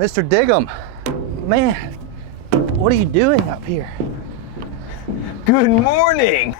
Mr. Diggum, man, what are you doing up here? Good morning.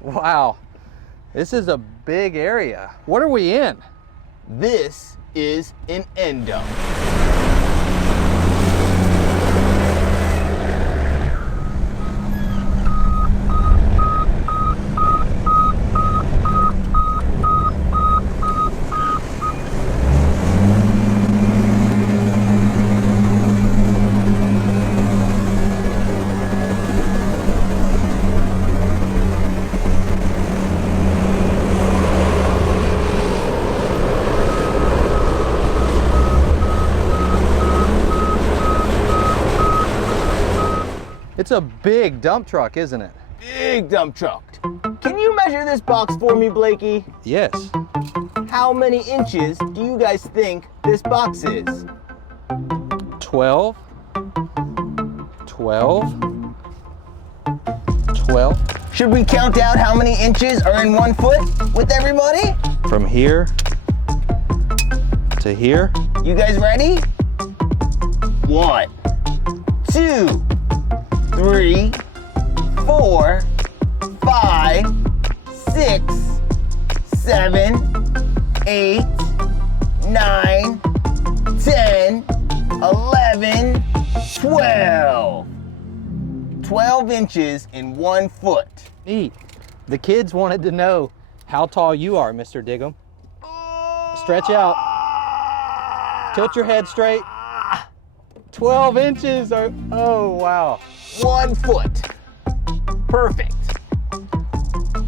Wow, this is a big area. What are we in? This is an end dump. It's a big dump truck, isn't it? Big dump truck. Can you measure this box for me, Blakey? Yes. How many inches do you guys think this box is? 12. 12. 12. Should we count out how many inches are in 1 foot with everybody? From here to here. You guys ready? 1, 2, 3, 4, 5, 6, 7, 8, 9, 10, 11, 12. 12 inches in 1 foot. Neat. The kids wanted to know how tall you are, Mr. Diggum. Stretch out. Tilt your head straight. 12 inches. Oh, wow. 1 foot. Perfect.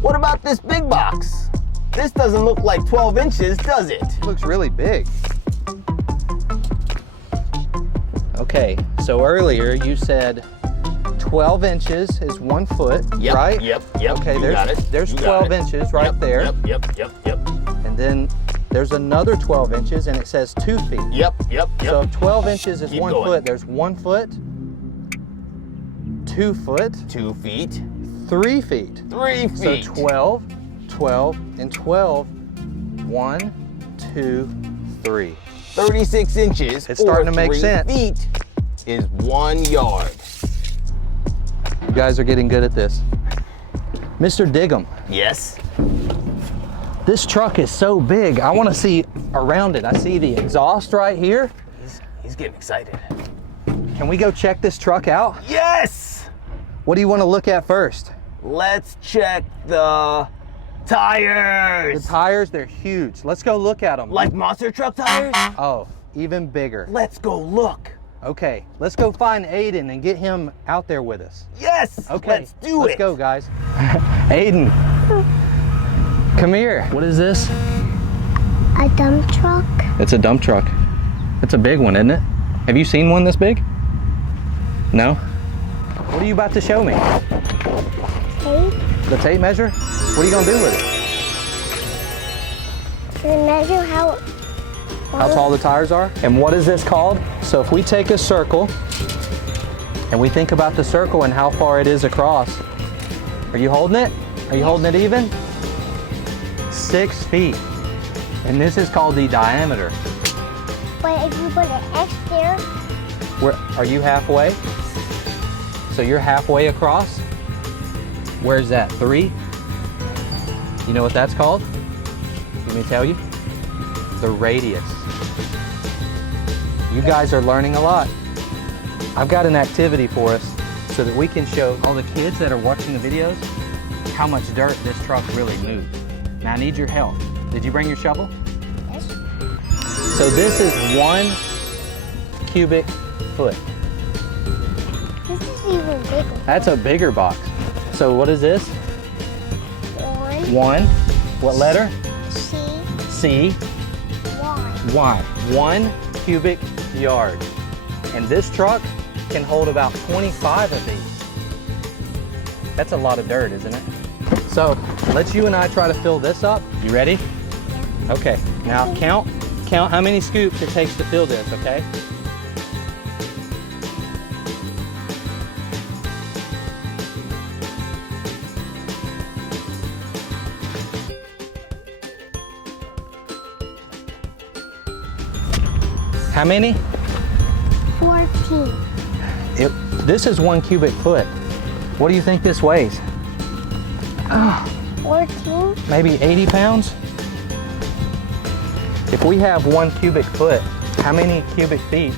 What about this big box? This doesn't look like 12 inches, does it? Looks really big. Okay, so earlier you said 12 inches is 1 foot, Yep, right? Yep. Okay, You got it. there's You got 12 it. inches right there. Yep. And then there's another 12 inches and it says 2 feet. Yep. So if 12 inches is Keep 1 going. foot, there's 1 foot, 2 foot, 2 feet. 3 feet. 3 So feet. 12, 12, and 12. 1, 2, 3. 36 inches. It's starting or to make 3 sense. feet is 1 yard. You guys are getting good at this. Mr. Diggum, Yes. this truck is so big. I want to see around it. I see the exhaust right here. He's getting excited. Can we go check this truck out? Yes. What do you want to look at first? Let's check the The tires. tires, they're huge. Let's go look at them. Like monster truck tires? Oh, even bigger. Let's go look. Okay, let's go find Aiden and get him out there with us. Yes. Okay, Let's do it. Let's go, guys. Aiden, come here. What is this? A dump truck? It's a dump truck. It's a big one, isn't it? Have you seen one this big? No? What are you about to show me? Tape? The tape measure? What are you gonna do with it? To measure how How tall the tires are? And what is this called? So if we take a circle and we think about the circle and how far it is across, are you holding it? Are you holding it even? 6 feet. And this is called the diameter. But if you put an X there, Are you halfway? So you're halfway across? Where's that, 3? You know what that's called? Let me tell you. The radius. You guys are learning a lot. I've got an activity for us so that we can show all the kids that are watching the videos how much dirt this truck really moves. Now I need your help. Did you bring your shovel? yes, So this is 1 cubic foot. this is even bigger. That's a bigger box. So what is this? 1, 1. What letter? C, C. Y. Y. 1 cubic yard. And this truck can hold about 25 of these. That's a lot of dirt, isn't it? So let's you and I try to fill this up. You ready? Okay. Now count how many scoops it takes to fill this, okay? How many? 14. This is 1 cubic foot. What do you think this weighs? 14. Maybe 80 pounds? If we have 1 cubic foot, how many cubic feet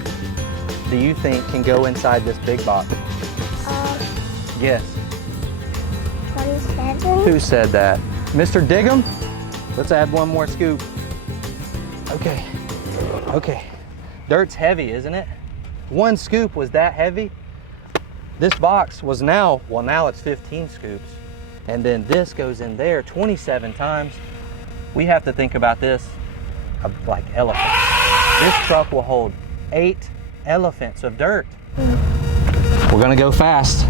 do you think can go inside this big box? Yes. 27. Who said that? Mr. Diggum? Let's add 1 more scoop. Okay. Okay. Dirt's heavy, isn't it? 1 scoop was that heavy. This box was now it's 15 scoops. And then this goes in there 27 times. We have to think about this like elephants. This truck will hold 8 elephants of dirt. We're gonna go fast.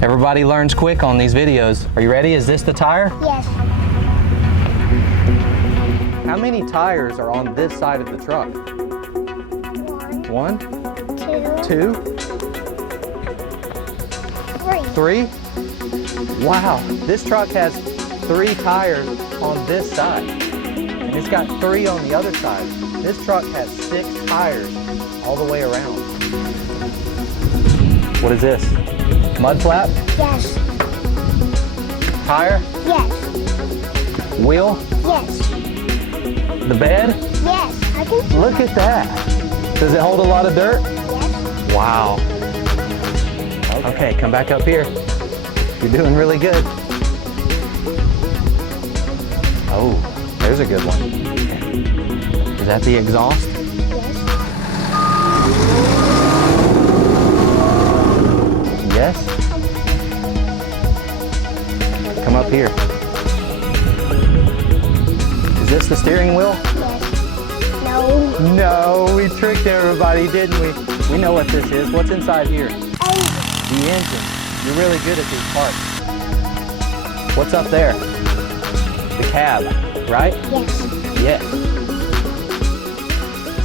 Everybody learns quick on these videos. Are you ready? Is this the tire? Yes. How many tires are on this side of the truck? 1, 1, 2, 2, 3. 3. Wow, this truck has 3 tires on this side. And it's got 3 on the other side. This truck has 6 tires all the way around. What is this? Mud flap? Yes. Tire? Yes. Wheel? Yes. The bed? Yes. I can see. Look at that. Does it hold a lot of dirt? Yes. Wow. Okay, come back up here. You're doing really good. Oh, there's a good one. Is that the exhaust? Yes. Yes. Come up here. Is this the steering wheel? Yes. No. No, we tricked everybody, didn't we? We know what this is. What's inside here? Engine. The engine. You're really good at these parts. What's up there? The cab, right? Yes. Yes.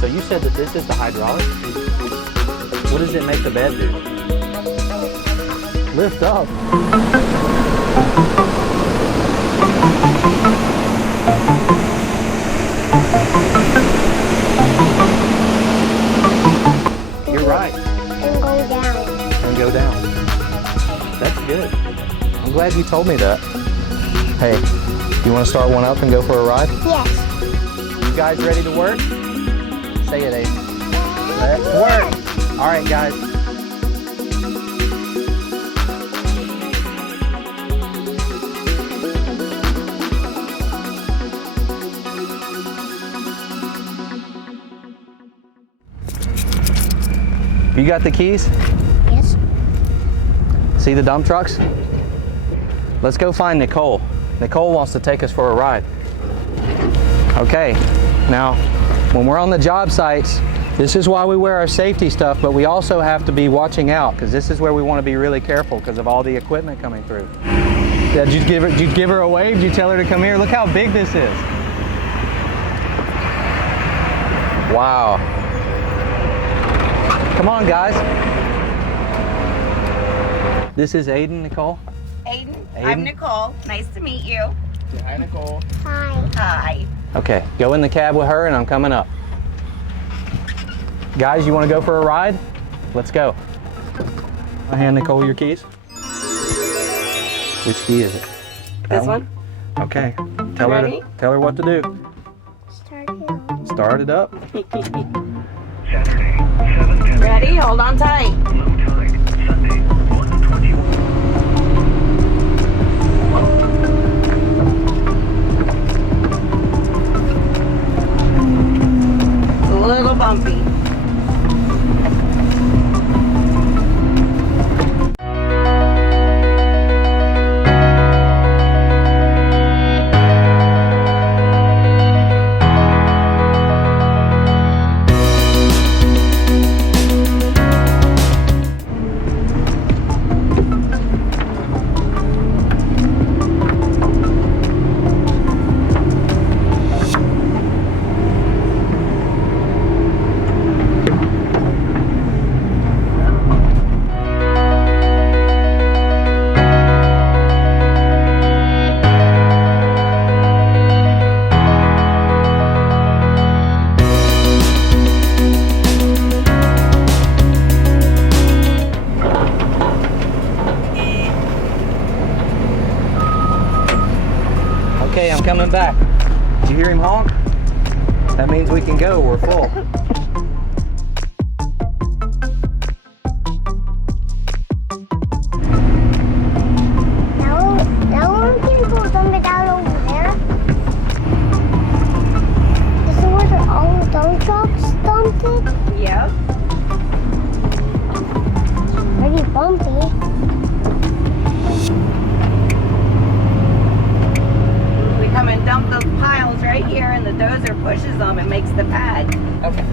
So you said that this is the hydraulic? What does it make the bed do? Lift up. You're right. And go down. And go down. That's good. I'm glad you told me that. Hey, you want to start one up and go for a ride? Yes. You guys ready to work? Say it, Aiden. Let's work. All right, guys. You got the keys? Yes. See the dump trucks? Let's go find Nicole. Nicole wants to take us for a ride. Okay, now when we're on the job sites, this is why we wear our safety stuff, but we also have to be watching out because this is where we want to be really careful because of all the equipment coming through. Yeah, did you give her a wave? Did you tell her to come here? Look how big this is. Wow. Come on, guys. This is Aiden, Nicole. Aiden, Aiden? I'm Nicole. Nice to meet you. Hi, Nicole. Hi. Hi. Okay, go in the cab with her and I'm coming up. Guys, you want to go for a ride? Let's go. I'll hand Nicole your keys. Which key is it? That This one? Okay. Ready? Tell her what to do. Start it up. Start it up. Ready? Hold on tight. It's a little bumpy. Okay, I'm coming back. Did you hear him honk? That means we can go, we're full. Now we can go dump it out over there. This is where all the dump trucks dumped it. Yep. Pretty bumpy. We come and dump those piles right here, and the dozer pushes them and makes the pad. Okay.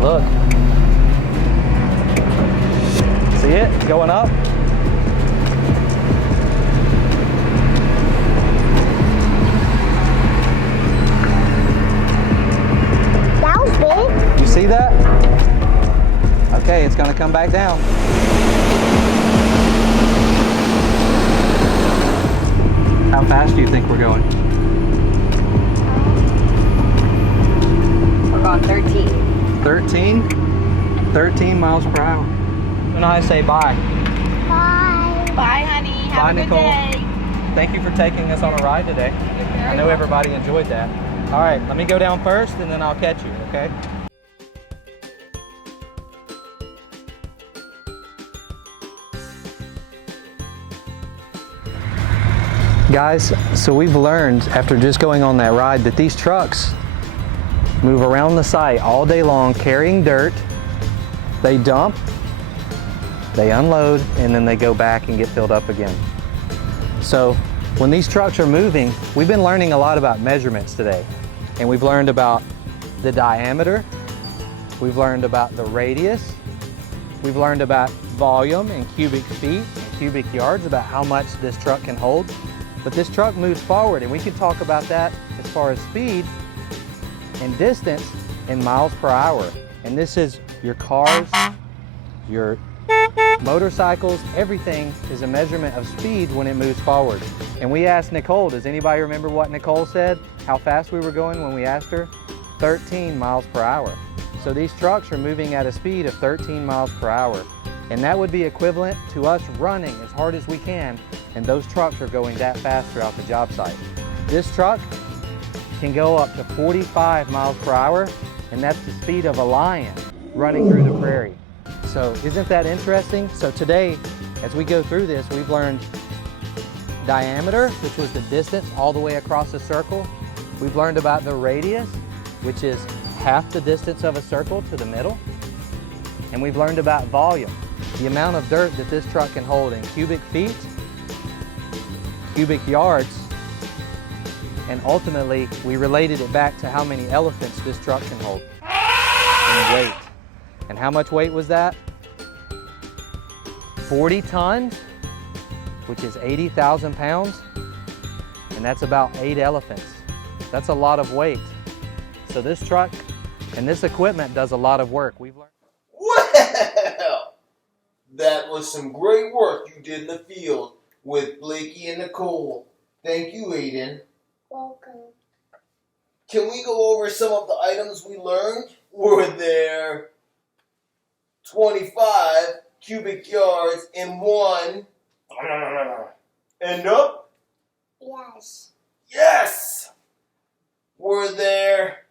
Look. See it going up? That was big. You see that? Okay, it's gonna come back down. How fast do you think we're going? We're on 13. 13 miles per hour. And I say bye. Bye. Bye, honey. Have Bye, a good Nicole. day. Thank you for taking us on a ride today. I know everybody enjoyed that. All right, let me go down first and then I'll catch you, okay? Guys, so we've learned after just going on that ride that these trucks move around the site all day long carrying dirt. They dump, they unload, and then they go back and get filled up again. So when these trucks are moving, we've been learning a lot about measurements today. And we've learned about the diameter, we've learned about the radius, we've learned about volume in cubic feet and cubic yards, about how much this truck can hold. But this truck moves forward, and we can talk about that as far as speed and distance in miles per hour. And this is your cars, your motorcycles, everything is a measurement of speed when it moves forward. And we asked Nicole, does anybody remember what Nicole said? How fast we were going when we asked her? 13 miles per hour. So these trucks are moving at a speed of 13 miles per hour. And that would be equivalent to us running as hard as we can, and those trucks are going that fast throughout the job site. This truck can go up to 45 miles per hour, and that's the speed of a lion running through the prairie. So isn't that interesting? So today, as we go through this, we've learned diameter, which was the distance all the way across a circle. We've learned about the radius, which is half the distance of a circle to the middle. And we've learned about volume, the amount of dirt that this truck can hold in cubic feet, cubic yards, and ultimately we related it back to how many elephants this truck can hold in weight. And how much weight was that? 40 tons, which is 80,000 pounds, and that's about 8 elephants. That's a lot of weight. So this truck and this equipment does a lot of work. We've learned. Well, that was some great work you did in the field with Blakey and Nicole. Thank you, Aiden. Welcome. Can we go over some of the items we learned? Were there 25 cubic yards in one end up? Yes. Yes! Were there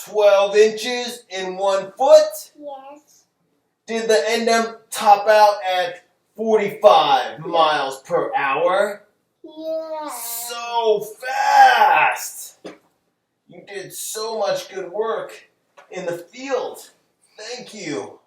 12 inches in 1 foot? Yes. Did the end up top out at 45 miles per hour? Yes. So fast! You did so much good work in the field. Thank you.